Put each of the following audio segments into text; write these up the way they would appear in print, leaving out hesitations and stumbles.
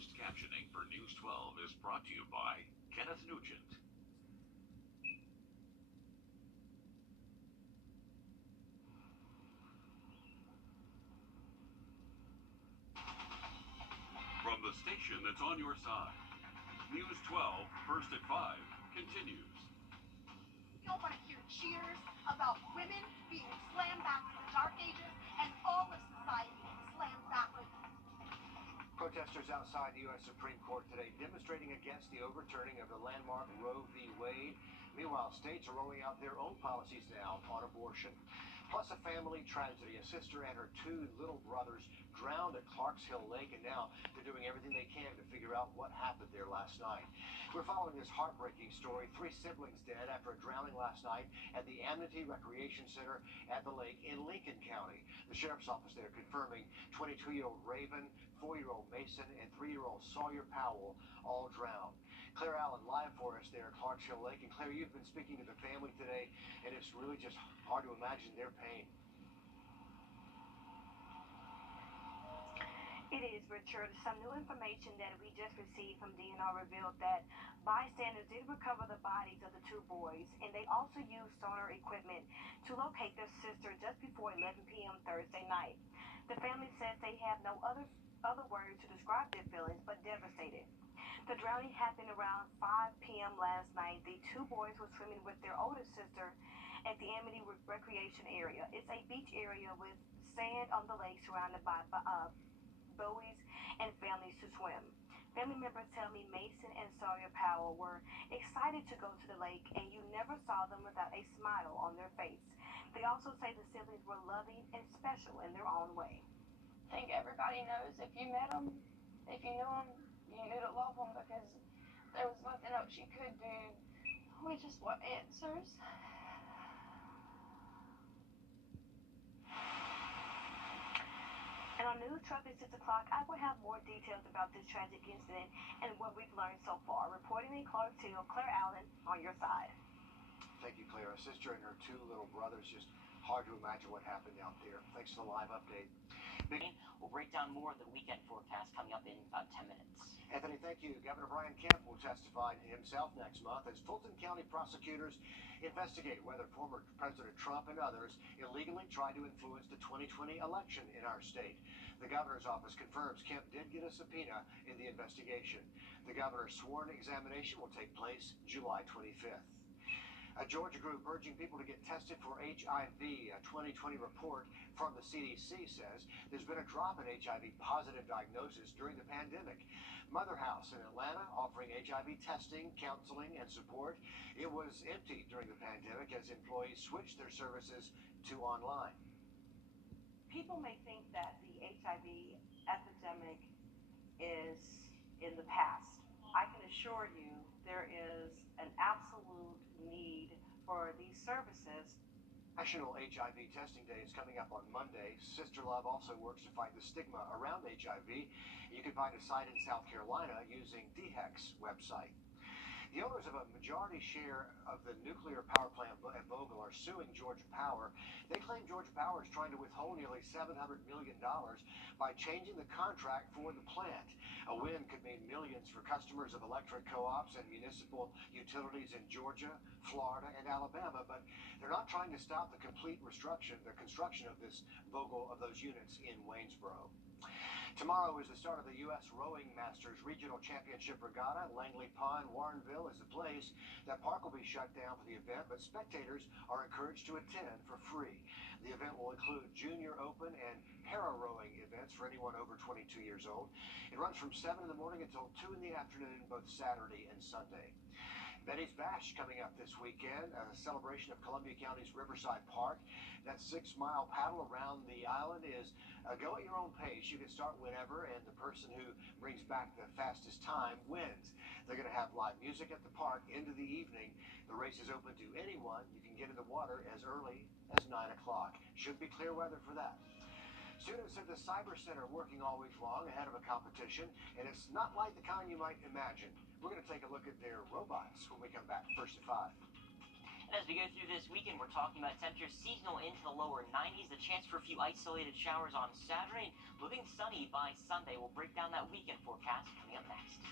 Closed captioning for News 12 is brought to you by Kenneth Nugent. From the station that's on your side, News 12, first at 5, continues. You don't want to hear cheers about women being slammed back to the dark ages and all of society being slammed backward. Protesters outside the U.S. Supreme Court today demonstrating against the overturning of the landmark Roe v. Wade. Meanwhile, states are rolling out their own policies now on abortion. Plus a family tragedy. A sister and her two little brothers drowned at Clarks Hill Lake, and now they're doing everything they can to figure out what happened there last night. We're following this heartbreaking story. 3 siblings dead after a drowning last night at the Amity Recreation Center at the lake in Lincoln County. The sheriff's office there confirming 22-year-old Raven, 4-year-old Mason, and 3-year-old Sawyer Powell all drowned. Claire Allen live for us there at Clarks Hill Lake. And Claire, you've been speaking to the family today, and it's really just hard to imagine their pain. It is, Richard. Some new information that we just received from DNR revealed that bystanders did recover the bodies of the 2 boys, and they also used sonar equipment to locate their sister just before 11 p.m. Thursday night. The family says they have no other words to describe their feelings, but devastated. The drowning happened around 5 p.m. last night. The 2 boys were swimming with their older sister at the Amity Recreation Area. It's a beach area with sand on the lake surrounded by buoys and families to swim. Family members tell me Mason and Sawyer Powell were excited to go to the lake, and you never saw them without a smile on their face. They also say the siblings were loving and special in their own way. I think everybody knows if you met them, if you knew them, you knew to love them, because there was nothing else you could do. We just want answers. And on News 12 at 6 o'clock, I will have more details about this tragic incident and what we've learned so far. Reporting in Clarks Hill, Claire Allen, on your side. Thank you, Claire. A sister and her 2 little brothers. Just hard to imagine what happened out there. Thanks for the live update. We'll break down more of the weekend forecast coming up in about 10 minutes. Anthony, thank you. Governor Brian Kemp will testify himself next month as Fulton County prosecutors investigate whether former President Trump and others illegally tried to influence the 2020 election in our state. The governor's office confirms Kemp did get a subpoena in the investigation. The governor's sworn examination will take place July 25th. A Georgia group urging people to get tested for HIV. A 2020 report from the CDC says there's been a drop in HIV positive diagnosis during the pandemic. Mother House in Atlanta offering HIV testing, counseling, and support. It was empty during the pandemic as employees switched their services to online. People may think that the HIV epidemic is in the past. I can assure you there is an absolute need for these services. National HIV Testing Day is coming up on Monday. Sister Love also works to fight the stigma around HIV. You can find a site in South Carolina using DHEC's website. The owners of a majority share of the nuclear power plant at Vogtle are suing Georgia Power. They claim Georgia Power is trying to withhold nearly $700 million by changing the contract for the plant. A win could mean millions for customers of electric co-ops and municipal utilities in Georgia, Florida, and Alabama, but they're not trying to stop the construction of this Vogtle, of those units in Waynesboro. Tomorrow is the start of the U.S. Rowing Masters Regional Championship Regatta. Langley Pond, Warrenville is the place. That park will be shut down for the event, but spectators are encouraged to attend for free. The event will include Junior Open and para-rowing events for anyone over 22 years old. It runs from 7 in the morning until 2 in the afternoon, both Saturday and Sunday. Betty's Bash coming up this weekend, a celebration of Columbia County's Riverside Park. That 6-mile paddle around the island is go at your own pace. You can start whenever, and the person who brings back the fastest time wins. They're going to have live music at the park into the evening. The race is open to anyone. You can get in the water as early as 9 o'clock. Should be clear weather for that. Students at the Cyber Center working all week long ahead of a competition, and it's not like the kind you might imagine. We're going to take a look at their robots when we come back, first at 5. And as we go through this weekend, we're talking about temperatures seasonal into the lower 90s, the chance for a few isolated showers on Saturday, and looking sunny by Sunday. We'll break down that weekend forecast coming up next.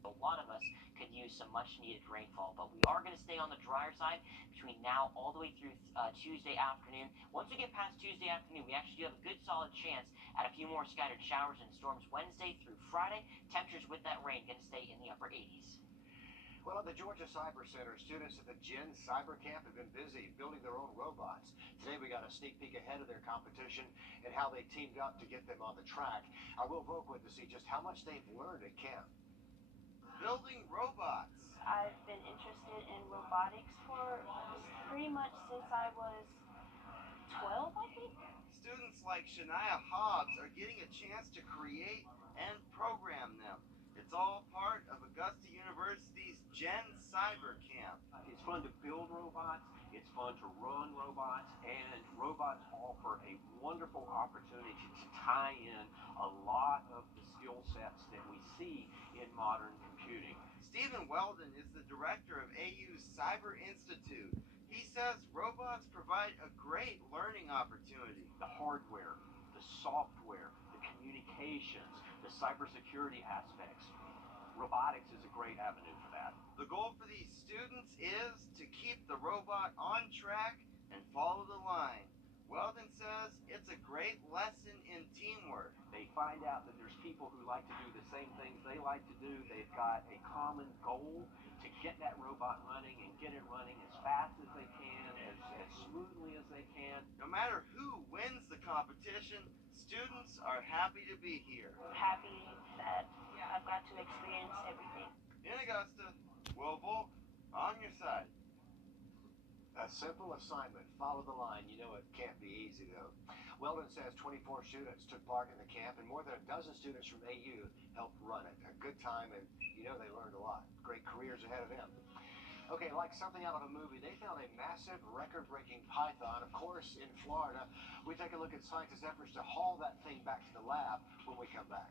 A lot of us could use some much-needed rainfall, but we are going to stay on the drier side between now all the way through Tuesday afternoon. Once we get past Tuesday afternoon, we actually do have a good solid chance at a few more scattered showers and storms Wednesday through Friday. Temperatures with that rain going to stay in the upper 80s. Well, at the Georgia Cyber Center, students at the Gen Cyber Camp have been busy building their own robots. Today we got a sneak peek ahead of their competition and how they teamed up to get them on the track. I will vote with to see just how much they've learned at camp. Building robots. I've been interested in robotics for pretty much since I was 12, I think. Students like Shania Hobbs are getting a chance to create and program them. It's all part of Augusta University's Gen Cyber Camp. It's fun to build robots, it's fun to run robots, and robots offer a wonderful opportunity to tie in a lot of the skill sets that we see in modern computing. Stephen Weldon is the director of AU's Cyber Institute. He says robots provide a great learning opportunity. The hardware, the software, the communications, the cybersecurity aspects. Robotics is a great avenue for that. The goal for these students is to keep the robot on track and follow the line. Weldon says it's a great lesson in teamwork. They find out that there's people who like to do the same things they like to do. They've got a common goal to get that robot running and get it running as fast as they can, as smoothly as they can. No matter who wins the competition, students are happy to be here. I'm happy that I've got to experience everything. In Augusta, Will Volk, on your side. A simple assignment, follow the line. You know it can't be easy though. Weldon says 24 students took part in the camp and more than a dozen students from AU helped run it. A good time and you know they learned a lot. Great careers ahead of them. Okay, like something out of a movie, they found a massive record-breaking python, of course, in Florida. We take a look at scientists' efforts to haul that thing back to the lab when we come back.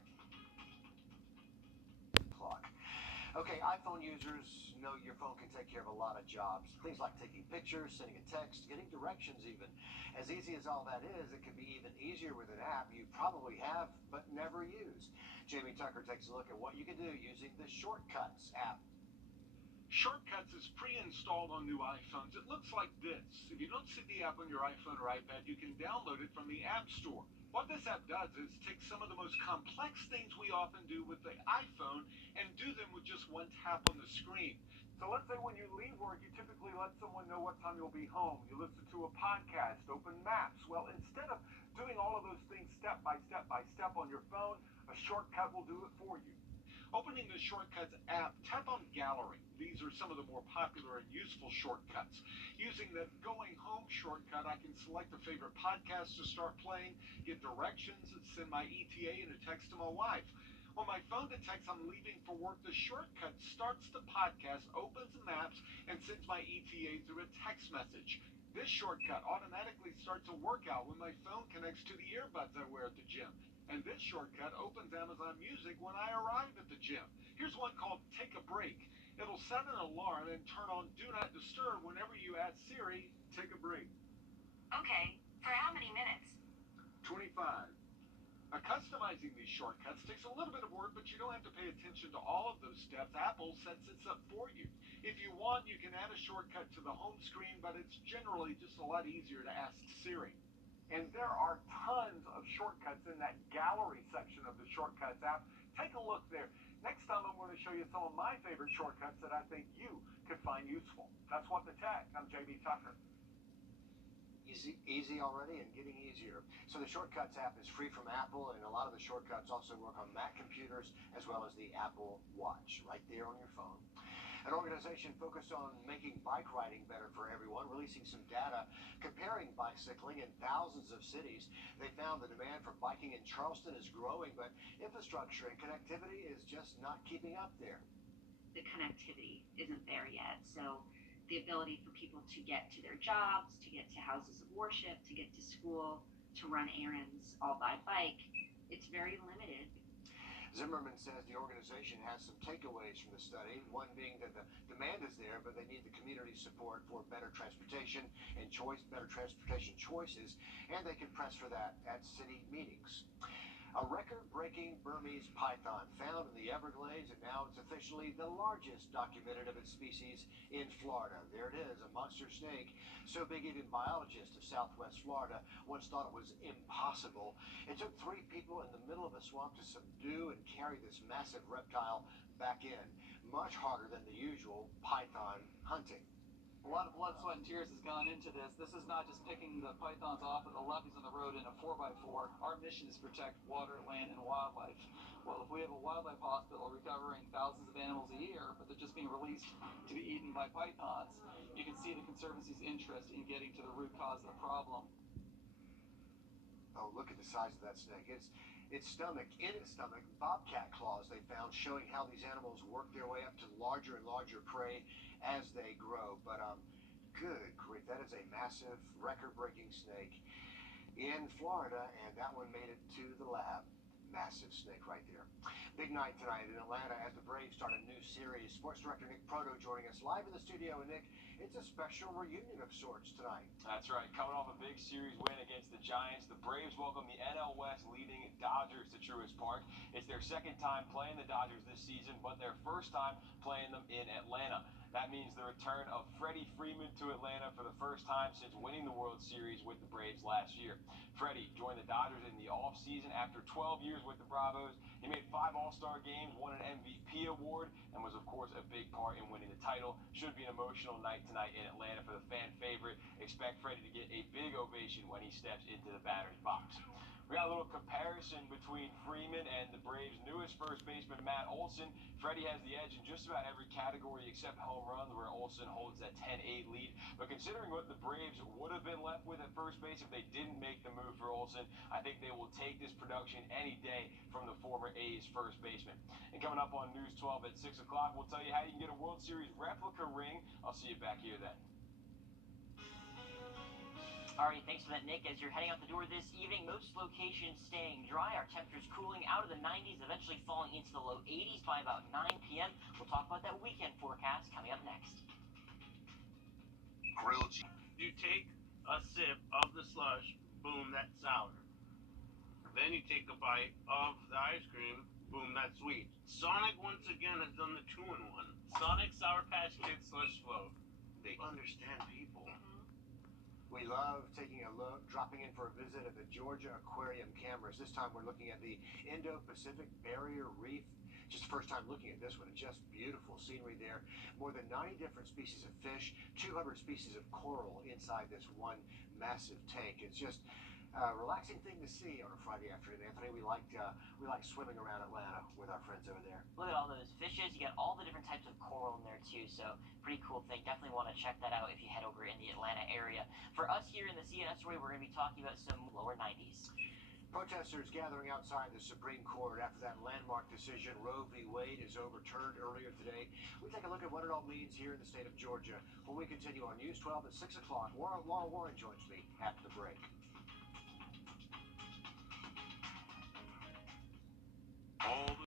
Okay, iPhone users know your phone can take care of a lot of jobs. Things like taking pictures, sending a text, getting directions even. As easy as all that is, it can be even easier with an app you probably have but never use. Jamie Tucker takes a look at what you can do using the Shortcuts app. Shortcuts is pre-installed on new iPhones. It looks like this. If you don't see the app on your iPhone or iPad, you can download it from the App Store. What this app does is take some of the most complex things we often do with the iPhone and do them with just one tap on the screen. So let's say when you leave work, you typically let someone know what time you'll be home. You listen to a podcast, open maps. Well, instead of doing all of those things step by step on your phone, a shortcut will do it for you. Opening the Shortcuts app, tap on Gallery. These are some of the more popular and useful shortcuts. Using the Going Home shortcut, I can select a favorite podcast to start playing, get directions, and send my ETA and a text to my wife. When my phone detects I'm leaving for work, the shortcut starts the podcast, opens the maps, and sends my ETA through a text message. This shortcut automatically starts a workout when my phone connects to the earbuds I wear at the gym. And this shortcut opens Amazon Music when I arrive at the gym. Here's one called Take a Break. It'll set an alarm and turn on Do Not Disturb whenever you ask Siri, take a break. Okay, for how many minutes? 25. Customizing these shortcuts takes a little bit of work, but you don't have to pay attention to all of those steps. Apple sets this up for you. If you want, you can add a shortcut to the home screen, but it's generally just a lot easier to ask Siri. And there are tons of shortcuts in that gallery section of the Shortcuts app. Take a look there. Next time I'm going to show you some of my favorite shortcuts that I think you could find useful. That's What the Tech. I'm JB Tucker. Easy already and getting easier. So the Shortcuts app is free from Apple, and a lot of the shortcuts also work on Mac computers as well as the Apple Watch right there on your phone. An organization focused on making bike riding better for everyone, releasing some data comparing bicycling in thousands of cities. They found the demand for biking in Charleston is growing, but infrastructure and connectivity is just not keeping up there. The connectivity isn't there yet, so the ability for people to get to their jobs, to get to houses of worship, to get to school, to run errands all by bike, it's very limited. Zimmerman says the organization has some takeaways from the study, one being that the demand is there, but they need the community support for better transportation and better transportation choices, and they can press for that at city meetings. A record-breaking Burmese python found in the Everglades, and now it's officially the largest documented of its species in Florida. There it is, a monster snake, so big even biologists of southwest Florida once thought it was impossible. It took 3 people in the middle of a swamp to subdue and carry this massive reptile back in. Much harder than the usual python hunting. A lot of blood, sweat, and tears has gone into this. This is not just picking the pythons off of the levees on the road in a 4x4. Our mission is to protect water, land, and wildlife. Well, if we have a wildlife hospital recovering thousands of animals a year, but they're just being released to be eaten by pythons, you can see the Conservancy's interest in getting to the root cause of the problem. Oh, look at the size of that snake. In its stomach, bobcat claws they found, showing how these animals work their way up to larger and larger prey as they grow. But good grief, that is a massive, record-breaking snake in Florida, and that one made it to the lab. Massive snake right there. Big night tonight in Atlanta as the Braves start a new series. Sports director Nick Proto joining us live in the studio. And Nick, it's a special reunion of sorts tonight. That's right. Coming off a big series win against the Giants, the Braves welcome the NL West leading Dodgers to Truist Park. It's their second time playing the Dodgers this season, but their first time playing them in Atlanta. That means the return of Freddie Freeman to Atlanta for the first time since winning the World Series with the Braves last year. Freddie joined the Dodgers in the offseason after 12 years with the Bravos. He made 5 All-Star games, won an MVP award, and was, of course, a big part in winning the title. Should be an emotional night tonight in Atlanta for the fan favorite. Expect Freddie to get a big ovation when he steps into the batter's box. We got a little comparison between Freeman and the Braves' newest first baseman, Matt Olson. Freddie has the edge in just about every category except home runs, where Olson holds that 10-8 lead. But considering what the Braves would have been left with at first base if they didn't make the move for Olson, I think they will take this production any day from the former A's first baseman. And coming up on News 12 at 6 o'clock, we'll tell you how you can get a World Series replica ring. I'll see you back here then. Alright, thanks for that, Nick. As you're heading out the door this evening, most locations staying dry. Our temperatures cooling out of the 90s, eventually falling into the low 80s by about 9 p.m. We'll talk about that weekend forecast coming up next. Grilled cheese. You take a sip of the slush, boom, that's sour. Then you take a bite of the ice cream, boom, that's sweet. Sonic once again has done the 2-in-1. Sonic Sour Patch Kids slush float. They understand people. We love taking a look, dropping in for a visit at the Georgia Aquarium cameras. This time we're looking at the Indo-Pacific Barrier Reef. Just the first time looking at this one. Just beautiful scenery there. More than 90 different species of fish, 200 species of coral inside this one massive tank. It's just a relaxing thing to see on a Friday afternoon, Anthony. We like swimming around Atlanta with our friends over there. Look at all those fishes. You got all the different types of coral in there too, so pretty cool thing. Definitely want to check that out if you head over in the Atlanta area. For us here in the CNS story, we're going to be talking about some lower 90s. Protesters gathering outside the Supreme Court after that landmark decision, Roe v. Wade, is overturned earlier today. We take a look at what it all means here in the state of Georgia when we continue on News 12 at 6 o'clock. Laura Warren joins me after the break. All